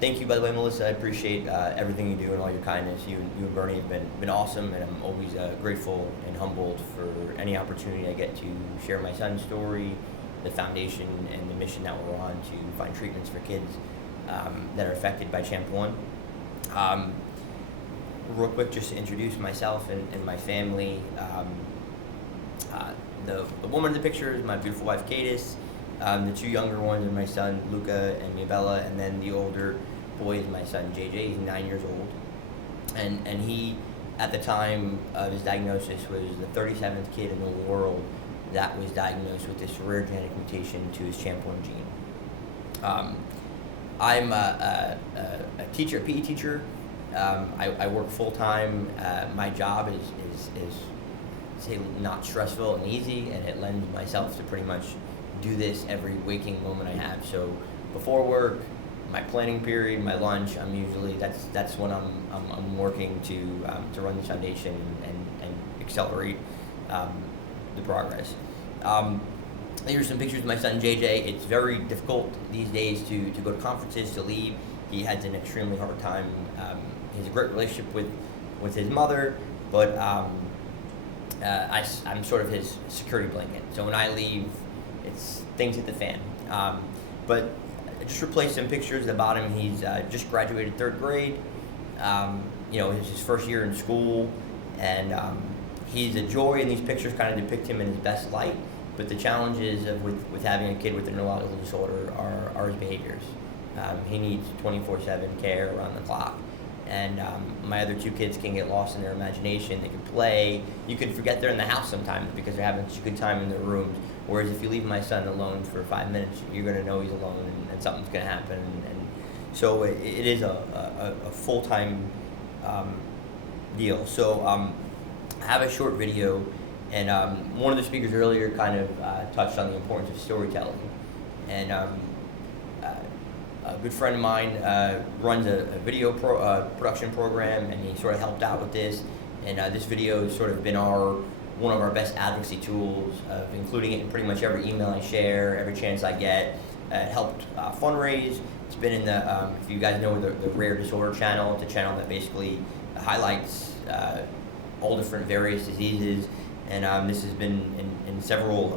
Thank you, by the way, Melissa. I appreciate everything you do and all your kindness. You and Bernie have been awesome, and I'm always grateful and humbled for any opportunity I get to share my son's story, the foundation, and the mission that we're on to find treatments for kids that are affected by CHAMP1. Um, Real quick, just to introduce myself and my family. The woman in the picture is my beautiful wife, Cadis. The two younger ones are my son, Luca and Mabella, and then the older boy is my son, JJ. He's 9 years old. And he, at the time of his diagnosis, was the 37th kid in the world that was diagnosed with this rare genetic mutation to his CHAMP1 gene. I'm a teacher, a PE teacher. I work full-time. My job is say not stressful and easy, and it lends myself to pretty much do this every waking moment I have. So before work, my planning period, my lunch, I'm usually that's when I'm working to run this foundation and accelerate the progress. Here's some pictures of my son JJ. It's very difficult these days to go to conferences, to leave. He has an extremely hard time. He has a great relationship with his mother, but I'm sort of his security blanket. So when I leave, it's things hit the fan. But I just replaced some pictures at the bottom. He's just graduated 3rd grade. It's his first year in school, and he's a joy, and these pictures kind of depict him in his best light. But the challenges with having a kid with a neurological disorder are his behaviors. He needs 24/7 care around the clock. And my other two kids can get lost in their imagination. They can play. You can forget they're in the house sometimes because they're having such a good time in their rooms. Whereas if you leave my son alone for 5 minutes, you're going to know he's alone and something's going to happen. And so it is a full-time deal. So I have a short video, and one of the speakers earlier kind of touched on the importance of storytelling. And a good friend of mine runs a video production program, and he sort of helped out with this. And this video has sort of been one of our best advocacy tools, of including it in pretty much every email I share, every chance I get. It helped fundraise. It's been in the, if you guys know the Rare Disorder channel, it's a channel that basically highlights all different various diseases. And this has been in several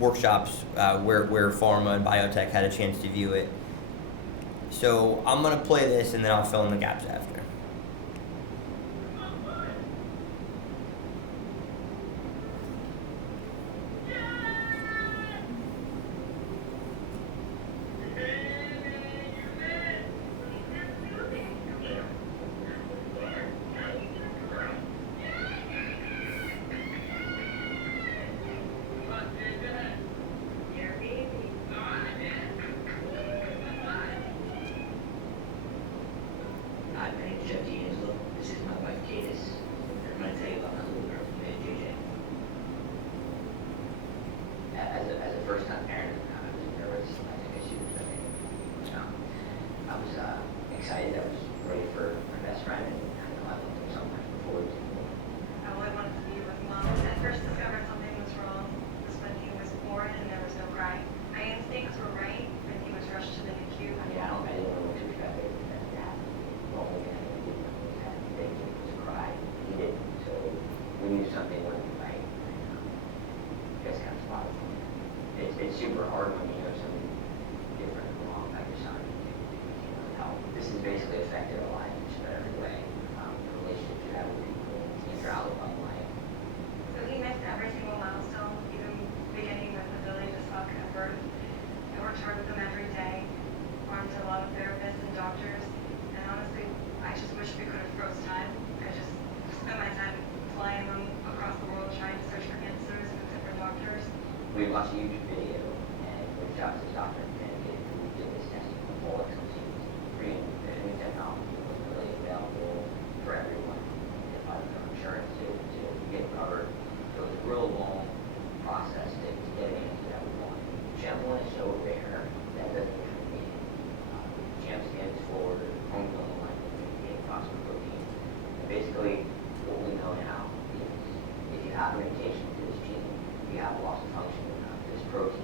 workshops where pharma and biotech had a chance to view it. So I'm going to play this, and then I'll fill in the gaps after. As a first-time parent, I was nervous. I think I should have been. I was excited. I was ready for my best friend, and I know I loved him so much before. I really wanted to be with Mom. I first discovered something was wrong was when he was born and there was no crying. My instincts were right when he was rushed to the NICU. I didn't know what to expect. That the only thing I did was have to think it was a cry. He didn't, so we knew something wasn't right. Just kind of spotted him. It's super hard when you know something different and wrong about your son. How this has basically affected our lives in every way. The relationships you have with people, your outlook on life. So he missed every single milestone, even beginning with the ability to suck at birth. I worked hard with him every day, farmed to a lot of therapists and doctors, and honestly, I just wish we could have froze time. I just spent my time flying them across the world trying to search for answers with different doctors. We watched a YouTube video and reached out to this doctor and who did this testing for full exocytes. The new technology wasn't really available for everyone. They filed for insurance to get covered. So it was a real long process to get an answer that we wanted. CHAMP1 is so rare that doesn't even mean CHAMP stands for homegrown life phosphoprotein protein. And basically, what we know now is if you have a mutation to this gene, you have loss of function of this protein.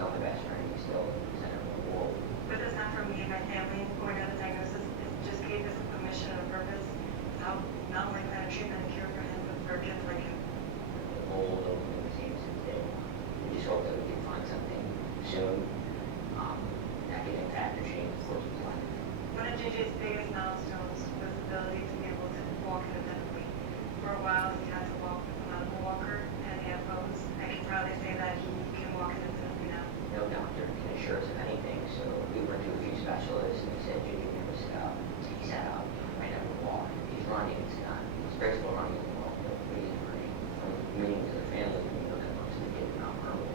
still my best friend. He's still the center of the world. But that's not for me and my family who got the diagnosis. It just gave us a mission and a purpose to help not only plan a treatment and cure for him, but for kids like him. The goal has always been the same since day one. We just hope that we can find something soon that can impact or change the course of his life. One of JJ's biggest milestones was the ability to be able to walk independently. For a while, he had to walk with a medical walker and headphones. I can proudly say that he can walk independently now. No doctor can assure us of anything, so we went to a few specialists and they said, JJ never sit up. He sat up, might never walk. He's running, it's not. He's very slow running as well, but he's running. From meeting to the family, we know that most of the kids are not verbal.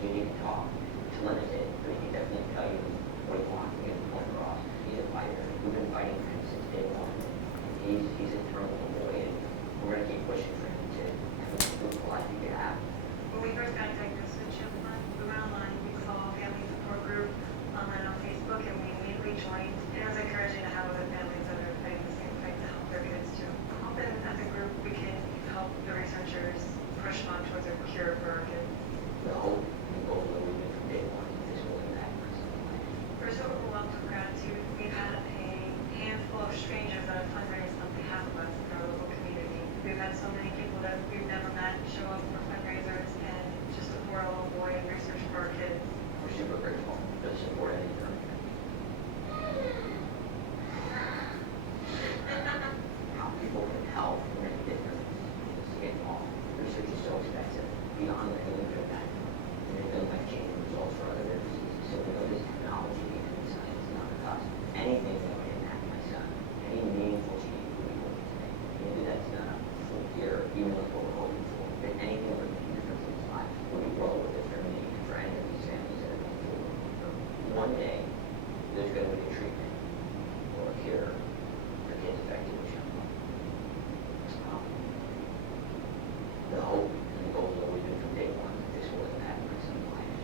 JJ can talk. It's limited, but he can definitely tell you what he wants to get the point across. He's a fighter. We've been fighting for him since day one. He's a determined boy, and we're going to keep pushing for him to have an improved life he could have. When we first got diagnosed with CHAMP1, we went online, we saw a family support group online on Facebook, and we immediately joined. And it was encouraging to have other families that are fighting the same fight to help their kids too. I'm hoping as a group we can help the researchers push on towards a cure for our kids. The hope and goal that we've been from day one is this will impact my son's life. We're so overwhelmed with gratitude. We've had a handful of strangers that have fundraised on behalf of us in our local community. We've had so many people that we've never met show up for fundraisers and just support a little boy and research for our kids. We're super grateful for the support and encouragement. How people can help and make a difference is to get involved. Research is so expensive, beyond anything we could imagine. And there's been life-changing results for other rare diseases. So we know this technology and science is not a cost. Anything that would impact my son, any meaningful change we will be today. Maybe that's not a full year, even like what we're hoping for. But anything that would make a difference in his life would be well worth it for me and for any of these families that are going through. One day, there's going to be a treatment or a cure for kids affected with CHAMP1. The hope and the goal has always been from day one that this will impact my son's life.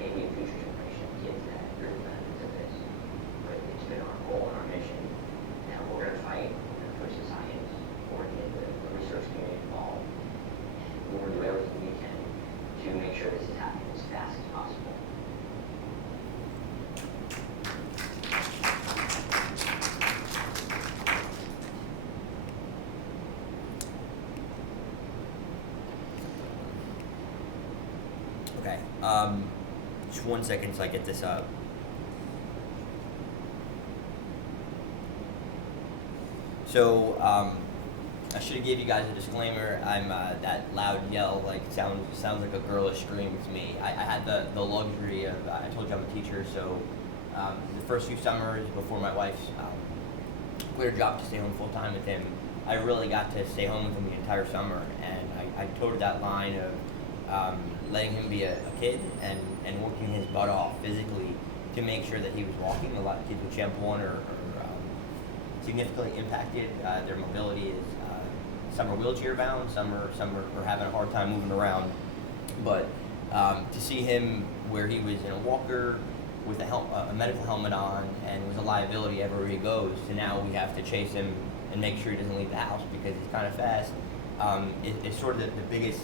Maybe a future generation of kids that really benefit of this. But it's been our goal and our mission. Now we're going to fight, we're going to push the science, we're going to get the research community involved. We're going to do everything we can to make sure this is happening as fast as possible. Okay. Just 1 second so I get this up. So, I should have gave you guys a disclaimer. I'm that loud yell sounds like a girlish scream to me. I had the luxury of I told you I'm a teacher, so the first few summers before my wife's quit her job to stay home full time with him, I really got to stay home with him the entire summer, and I toted that line of letting him be a kid and working his butt off physically to make sure that he was walking. A lot of kids with CHAMP1 are significantly impacted. Their mobility is some are wheelchair bound, some are having a hard time moving around. But to see him where he was in a walker with a medical helmet on and was a liability everywhere he goes, to now we have to chase him and make sure he doesn't leave the house because he's kind of fast. It's sort of the biggest,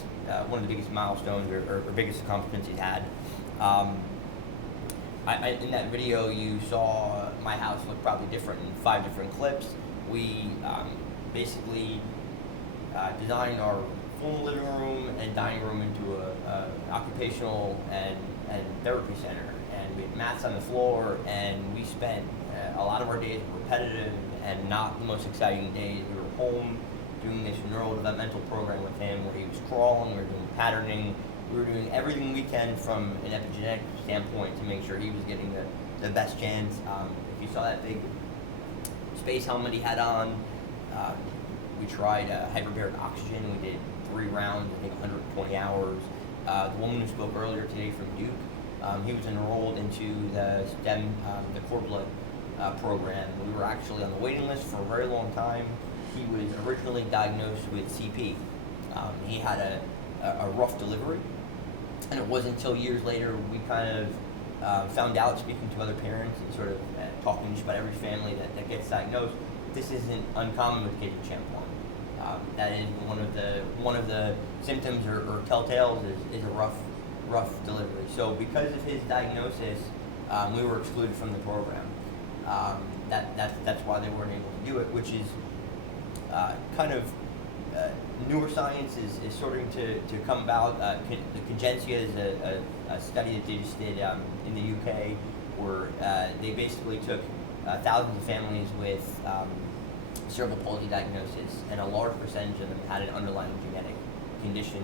one of the biggest milestones or biggest accomplishments he's had. In that video, you saw my house look probably different in 5 different clips. We basically designed our full living room and dining room into a occupational and therapy center. And we had mats on the floor, and we spent a lot of our days repetitive and not the most exciting days. We were home doing this neurodevelopmental program with him where he was crawling, we were doing patterning, we were doing everything we can from an epigenetic standpoint to make sure he was getting the best chance. If you saw that big space helmet he had on, we tried hyperbaric oxygen. We did 3 rounds, I think 120 hours. The woman who spoke earlier today from Duke, he was enrolled into the STEM, the cord blood program. We were actually on the waiting list for a very long time. He was originally diagnosed with CP. He had a rough delivery, and it wasn't until years later we kind of found out, speaking to other parents and sort of talking just about every family that gets diagnosed. This isn't uncommon with kids with CHAMP1. That is one of the symptoms or telltales is a rough rough delivery. So because of his diagnosis, we were excluded from the program. That's why they weren't able to do it, which is kind of newer science is starting to come about. The Congentia is a study that they just did in the UK, where they basically took thousands of families with cerebral palsy diagnosis, and a large percentage of them had an underlying genetic condition,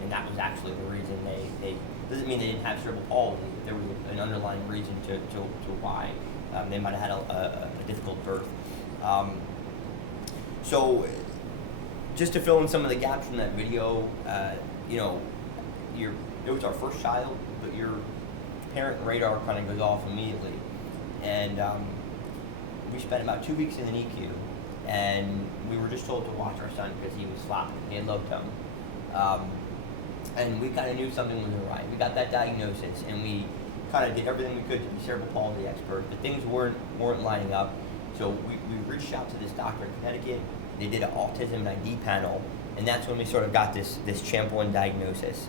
and that was actually the reason they doesn't mean they didn't have cerebral palsy. There was an underlying reason to why they might have had a difficult birth. So just to fill in some of the gaps from that video, it was our first child, but your parent radar kind of goes off immediately, and we spent about 2 weeks in the NICU, and we were just told to watch our son because he was flopping. He had low tongue. And we kind of knew something wasn't right. We got that diagnosis, and we kind of did everything we could to be cerebral palsy experts, but things weren't lining up. So we reached out to this doctor in Connecticut. They did an autism and ID panel, and that's when we sort of got this CHAMP1 diagnosis.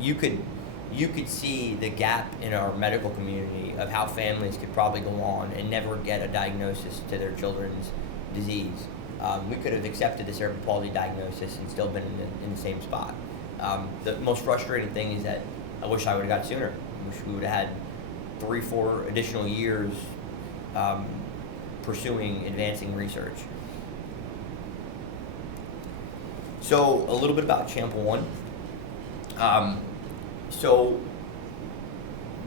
You could see the gap in our medical community of how families could probably go on and never get a diagnosis to their children's disease. We could have accepted the cerebral palsy diagnosis and still been in the same spot. The most frustrating thing is that I wish I would have got sooner. I wish we would have had 3-4 additional years pursuing advancing research. So a little bit about CHAMP1. So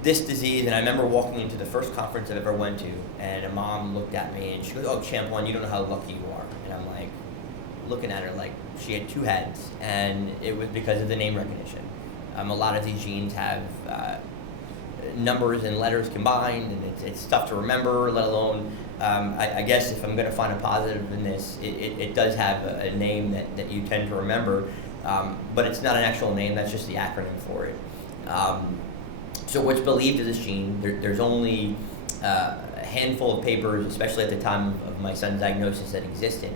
this disease, and I remember walking into the first conference I've ever went to, and a mom looked at me and she goes, "Oh, CHAMP1, you don't know how lucky you are." And I'm like, looking at her like she had 2 heads, and it was because of the name recognition. A lot of these genes have numbers and letters combined, and it's tough to remember, let alone, I guess if I'm going to find a positive in this, it does have a name that you tend to remember, but it's not an actual name, that's just the acronym for it. So what's believed is this gene, there's only a handful of papers, especially at the time of my son's diagnosis, that existed,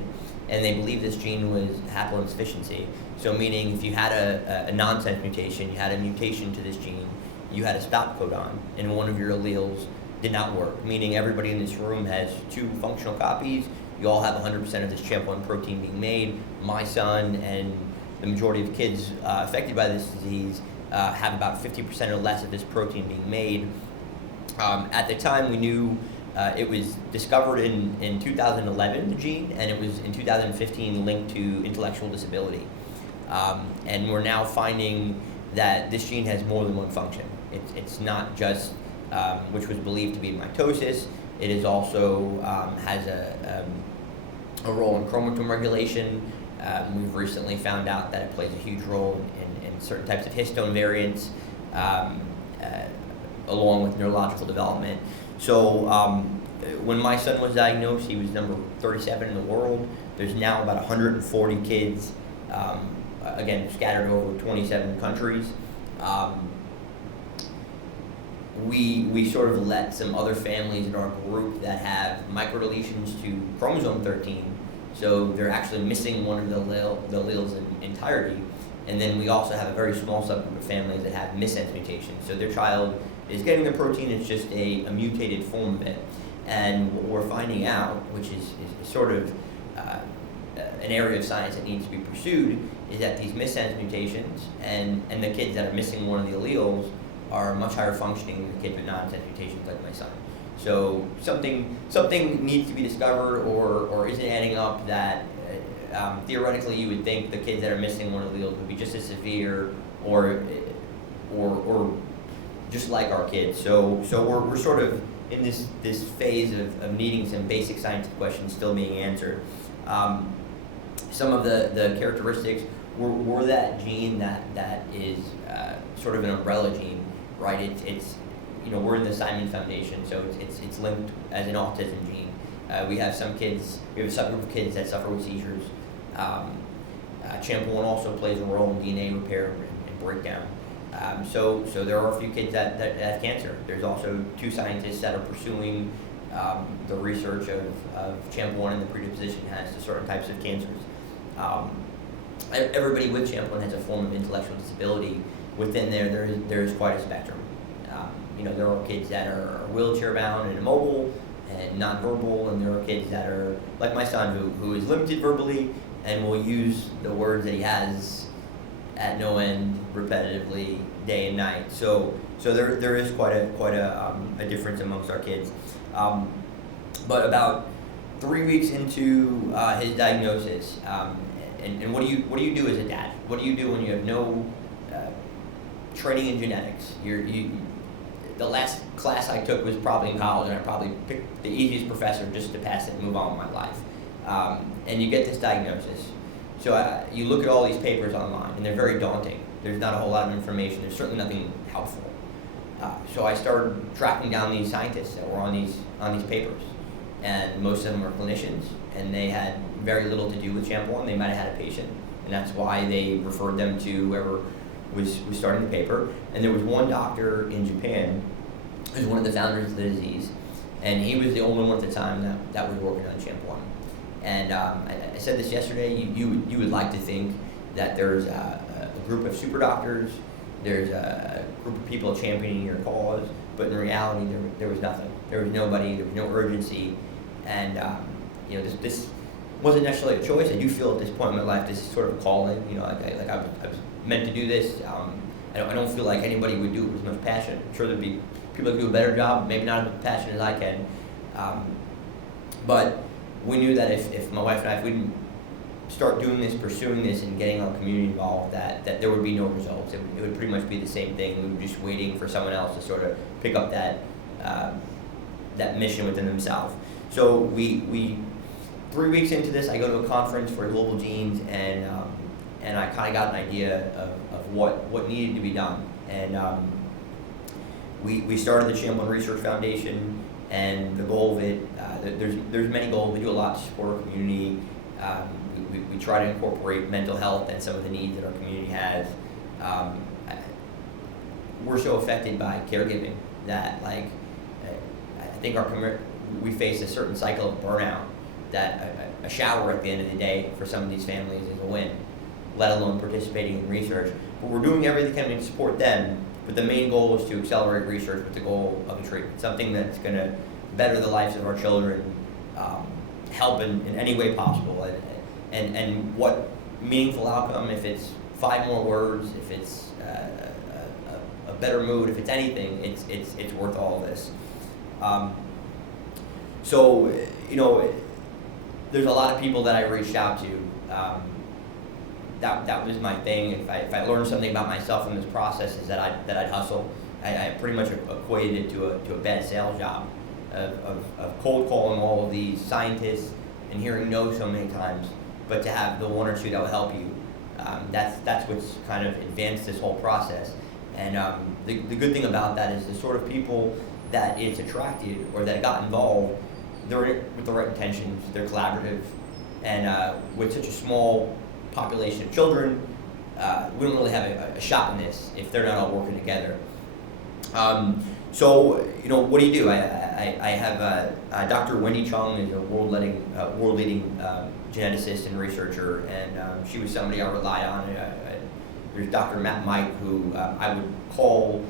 and they believe this gene was haploinsufficiency. So meaning if you had a nonsense mutation, you had a mutation to this gene, you had a stop codon, and one of your alleles did not work, meaning everybody in this room has 2 functional copies, you all have 100% of this CHAMP1 protein being made. My son and the majority of kids affected by this disease have about 50% or less of this protein being made. At the time, we knew it was discovered in 2011, the gene, and it was in 2015 linked to intellectual disability. And we're now finding that this gene has more than one function. It's not just, which was believed to be mitosis, it is also has a role in chromosome regulation. We've recently found out that it plays a huge role in certain types of histone variants, along with neurological development. So when my son was diagnosed, he was number 37 in the world. There's now about 140 kids, again, scattered over 27 countries. We sort of let some other families in our group that have microdeletions to chromosome 13, so they're actually missing one of the alleles in entirety. And then we also have a very small subgroup of families that have missense mutations. So their child is getting the protein, it's just a mutated form of it. And what we're finding out, which is sort of an area of science that needs to be pursued, is that these missense mutations and the kids that are missing one of the alleles are much higher functioning than the kids with nonsense mutations like my son. So something needs to be discovered, or isn't adding up, that theoretically you would think the kids that are missing one allele would be just as severe or just like our kids. So we're sort of in this phase of needing some basic scientific questions still being answered. Some of the characteristics were that gene that is sort of an umbrella gene, right? It's we're in the Simon Foundation, so it's linked as an autism gene. We have a subgroup of kids that suffer with seizures. CHAMP1 also plays a role in DNA repair and breakdown. So there are a few kids that have cancer. There's also 2 scientists that are pursuing the research of CHAMP1 and the predisposition it has to certain types of cancers. Everybody with CHAMP1 has a form of intellectual disability, within there is quite a spectrum. There are kids that are wheelchair bound and immobile and nonverbal, and there are kids that are like my son who is limited verbally and will use the words that he has at no end repetitively day and night. So there is quite a difference amongst our kids. But about 3 weeks into his diagnosis, and what do you do as a dad? What do you do when you have no training in genetics? The last class I took was probably in college, and I probably picked the easiest professor just to pass it and move on with my life. And you get this diagnosis. So you look at all these papers online, and they're very daunting. There's not a whole lot of information. There's certainly nothing helpful. So I started tracking down these scientists that were on these papers, and most of them were clinicians, and they had very little to do with CHAMP1. They might have had a patient, and that's why they referred them to whoever was starting the paper. And there was one doctor in Japan who's one of the founders of the disease, and he was the only one at the time that was working on CHAMP1. And I said this yesterday, you would like to think that there's a group of super doctors, there's a group of people championing your cause, but in reality there was nothing. There was nobody, there was no urgency, and this wasn't necessarily a choice. I do feel at this point in my life this is sort of a calling. I was meant to do this. I don't feel like anybody would do it with as much passion. I'm sure there'd be people that do a better job, maybe not as passionate as I can. But we knew that if my wife and I, if we didn't start doing this, pursuing this, and getting our community involved, that there would be no results. It would pretty much be the same thing. We were just waiting for someone else to sort of pick up that mission within themselves. So we 3 weeks into this, I go to a conference for Global Genes, and I kind of got an idea of what needed to be done. And we started the CHAMP1 Research Foundation, and the goal of it, there's many goals. We do a lot to support our community. We try to incorporate mental health and some of the needs that our community has. We're so affected by caregiving that, I think we face a certain cycle of burnout, that a shower at the end of the day for some of these families is a win, let alone participating in research. But we're doing everything we can to support them, but the main goal is to accelerate research with the goal of a treatment, something that's going to better the lives of our children, help in any way possible, and what meaningful outcome, if it's 5 more words, if it's a better mood, if it's anything, it's worth all of this. So there's a lot of people that I reached out to. That was my thing. If I learned something about myself in this process, is that I'd hustle. I pretty much equated it to a bad sales job of cold calling all of these scientists and hearing no so many times, but to have the 1 or 2 that will help you. That's what's kind of advanced this whole process. And the good thing about that is the sort of people that it's attracted or that got involved, they're in it with the right intentions, they're collaborative, and with such a small population of children, we don't really have a shot in this if they're not all working together. So what do you do? I have Dr. Wendy Chung is a world-leading geneticist and researcher, and she was somebody I relied on. There's Dr. Matt Mike, who I would call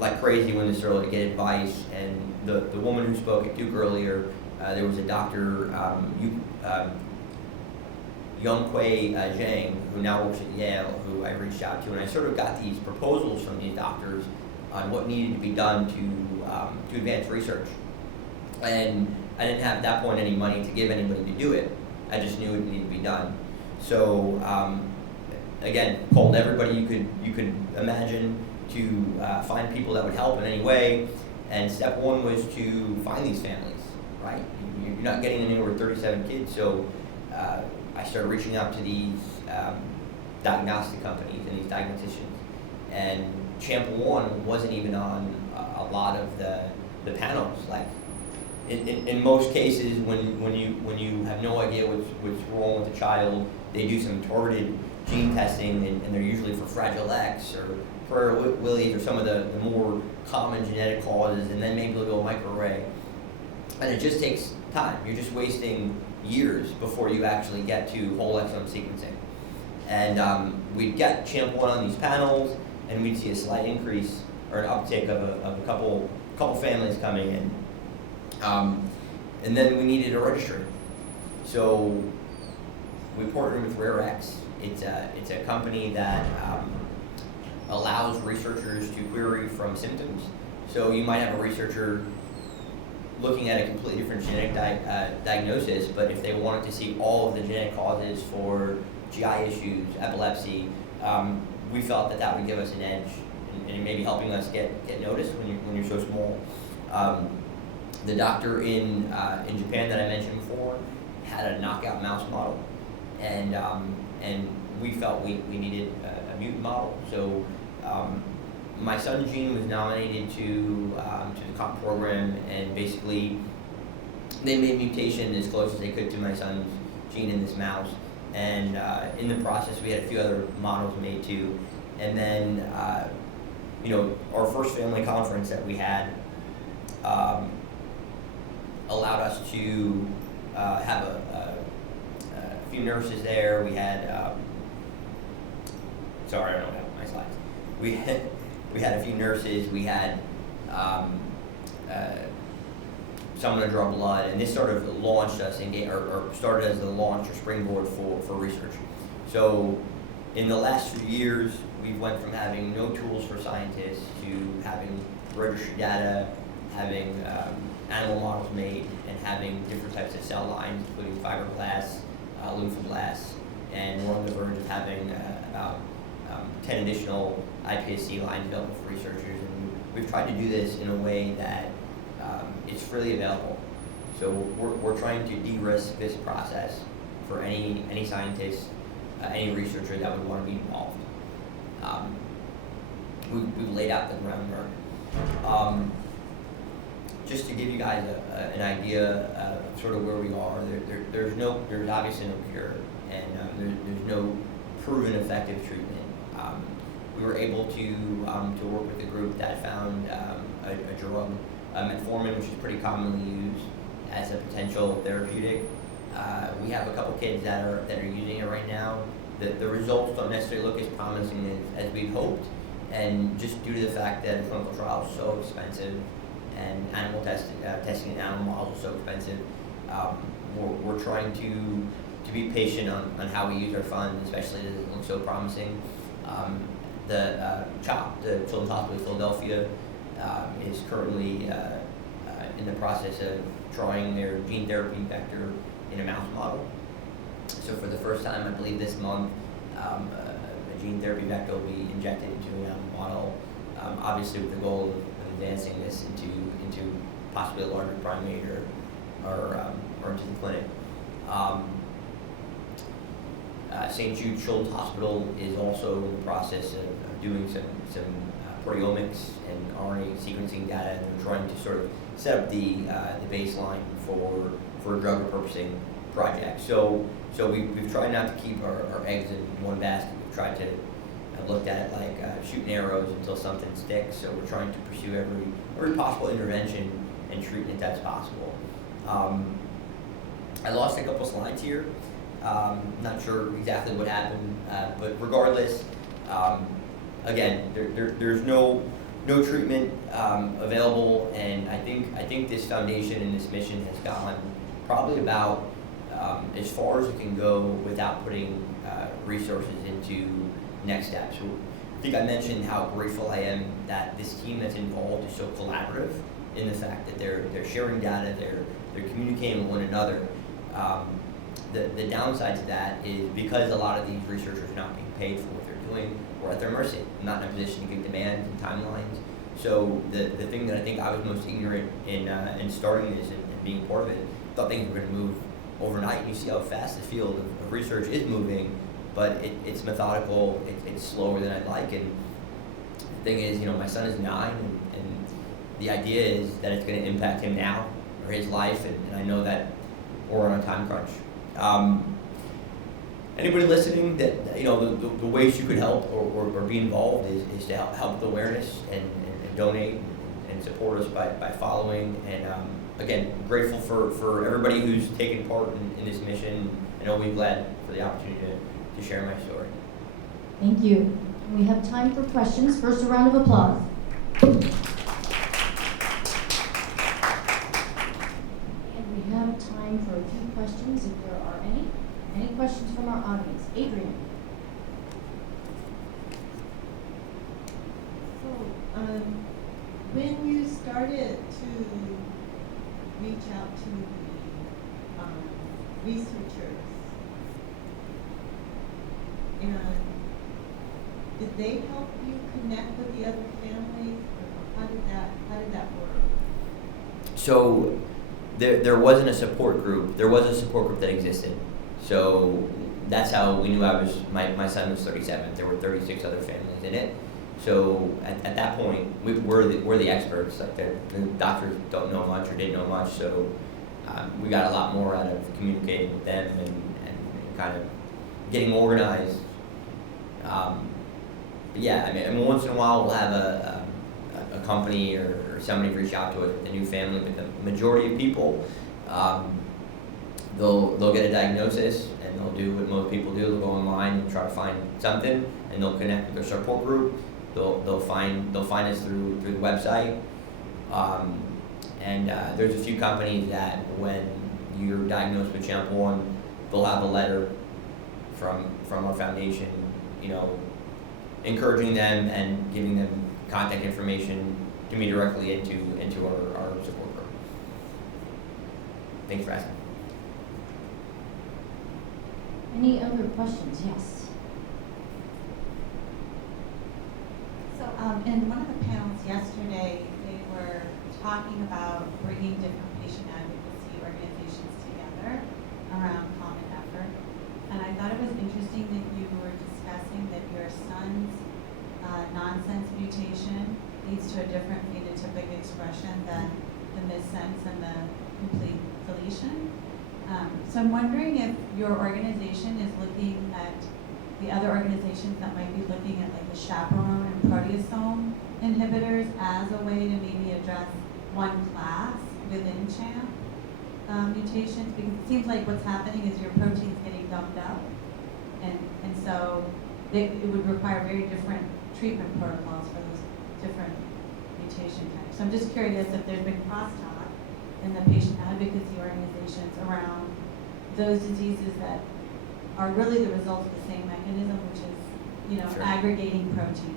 like crazy when this early to get advice, and the woman who spoke at Duke earlier, there was a Dr. Yonghui Zhang, who now works at Yale, who I reached out to, and I sort of got these proposals from these doctors on what needed to be done to advance research. And I didn't have at that point any money to give anybody to do it. I just knew it needed to be done. So again, called everybody you could imagine to find people that would help in any way. And step 1 was to find these families, right? You're not getting anywhere with 37 kids, so I started reaching out to these diagnostic companies and these diagnosticians. And CHAMP1 wasn't even on a lot of the panels. Like in most cases, when you have no idea what's wrong with the child, they do some targeted gene testing, and they're usually for Fragile X or Prader-Willi or some of the more common genetic causes, and then maybe they'll go microarray. And it just takes time. You're just wasting years before you actually get to whole exome sequencing. And we'd get CHAMP1 on these panels, and we'd see a slight increase or an uptick of a couple families coming in. And then we needed a registry. So we partnered with RareX. It's a company that allows researchers to query from symptoms. So you might have a researcher looking at a completely different genetic diagnosis, but if they wanted to see all of the genetic causes for GI issues, epilepsy, we felt that would give us an edge and maybe helping us get noticed when you're so small. The doctor in Japan that I mentioned before had a knockout mouse model, and we felt we needed a mutant model. So my son's gene was nominated to the COP program, and basically they made mutation as close as they could to my son's gene in this mouse. And in the process, we had a few other models made too. And then, our first family conference that we had allowed us to have a few nurses there. We had, sorry, I don't have my slides. We had a few nurses. We had someone to draw blood, and this sort of launched us or started as the launch or springboard for research. So in the last few years, we went from having no tools for scientists to having registry data, having animal models made, and having different types of cell lines, including fibroblasts, lymphoblasts, and we're on the verge of having about 10 additional iPSC lines available for researchers. And we've tried to do this in a way that it's freely available. So we're trying to de-risk this process for any scientist, any researcher that would want to be involved. We've laid out the groundwork. Just to give you guys an idea of sort of where we are, there's obviously no cure, and there's no proven effective treatment. We were able to work with a group that found a drug, metformin, which is pretty commonly used as a potential therapeutic. We have a couple kids that are using it right now. The results don't necessarily look as promising as we'd hoped, and just due to the fact that a clinical trial is so expensive and animal testing in animal models is so expensive, we're trying to be patient on how we use our funds, especially as it doesn't look so promising. The CHOP, the Children's Hospital of Philadelphia, is currently in the process of trying their gene therapy vector in a mouse model. So for the first time, I believe this month, a gene therapy vector will be injected into an animal model, obviously with the goal of advancing this into possibly a larger primate or into the clinic. St. Jude Children's Hospital is also in the process of doing some proteomics and RNA sequencing data, and they're trying to sort of set up the baseline for a drug repurposing project. So we've tried not to keep our eggs in one basket. We've tried to look at it like shooting arrows until something sticks. So we're trying to pursue every possible intervention and treatment that's possible. I lost a couple slides here. Not sure exactly what happened, but regardless, again, there's no treatment available, and I think this foundation and this mission has gone probably about as far as it can go without putting resources into next steps. So I think I mentioned how grateful I am that this team that's involved is so collaborative in the fact that they're sharing data, they're communicating with one another. The downside to that is because a lot of these researchers are not being paid for what they're doing, we're at their mercy. I'm not in a position to give demands and timelines. So the thing that I think I was most ignorant in starting this and being part of it, thought things were going to move overnight. You see how fast the field of research is moving, but it's methodical, it's slower than I'd like. And the thing is, my son is 9, and the idea is that it's going to impact him now or his life, and I know that we're on a time crunch. Anybody listening that the ways you could help or be involved is to help with awareness and donate and support us by following. And again, grateful for everybody who's taken part in this mission, and I'll be glad for the opportunity to share my story. Thank you. We have time for questions. First, a round of applause. And we have time for a few questions, if there are any. Any questions from our audience? Adrian. So, when you started to reach out to the researchers, and did they help you connect with the other families, or how did that work? So there wasn't a support group. There was a support group that existed. So that's how we knew my son was 37. There were 36 other families in it. So at that point, we're the experts. Like the doctors don't know much or didn't know much. So we got a lot more out of communicating with them and kind of getting organized. But yeah, I mean, once in a while we'll have a company or somebody reach out to us with a new family, but the majority of people, they'll get a diagnosis and they'll do what most people do. They'll go online and try to find something, and they'll connect with their support group. They'll find us through the website. And there's a few companies that when you're diagnosed with CHAMP1, they'll have a letter from our foundation, encouraging them and giving them contact information to me directly into our support group. Thanks for asking. Any other questions? Yes. So in one of the panels yesterday, they were talking about bringing different patient advocacy organizations together around common effort. And I thought it was interesting that you were discussing that your son's nonsense mutation leads to a different phenotypic expression than the missense and the complete deletion. So I'm wondering if your organization is looking at the other organizations that might be looking at like the chaperone and proteasome inhibitors as a way to maybe address one class within CHAMP mutations, because it seems like what's happening is your protein's getting dumped up, and so it would require very different treatment protocols for those different mutation types. So I'm just curious if there's been crosstalk in the patient advocacy organizations around those diseases that are really the result of the same mechanism, which is, Sure. aggregating protein.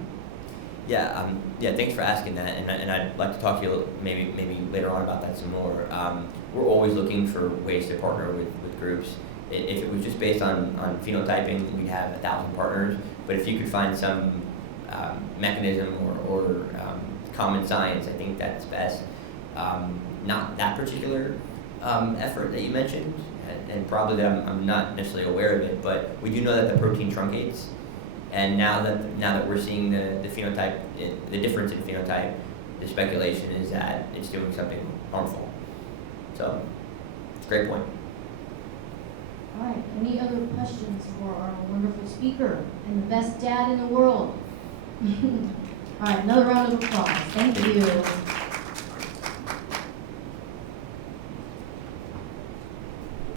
Yeah, thanks for asking that, and I'd like to talk to you maybe later on about that some more. We're always looking for ways to partner with groups. If it was just based on phenotyping, we'd have 1,000 partners, but if you could find some mechanism or common science, I think that's best. Not that particular effort that you mentioned, and probably that I'm not necessarily aware of it, but we do know that the protein truncates. And now that we're seeing the phenotype, the difference in phenotype, the speculation is that it's doing something harmful. So, it's a great point. All right. Any other questions for our wonderful speaker and the best dad in the world? All right. Another round of applause. Thank you.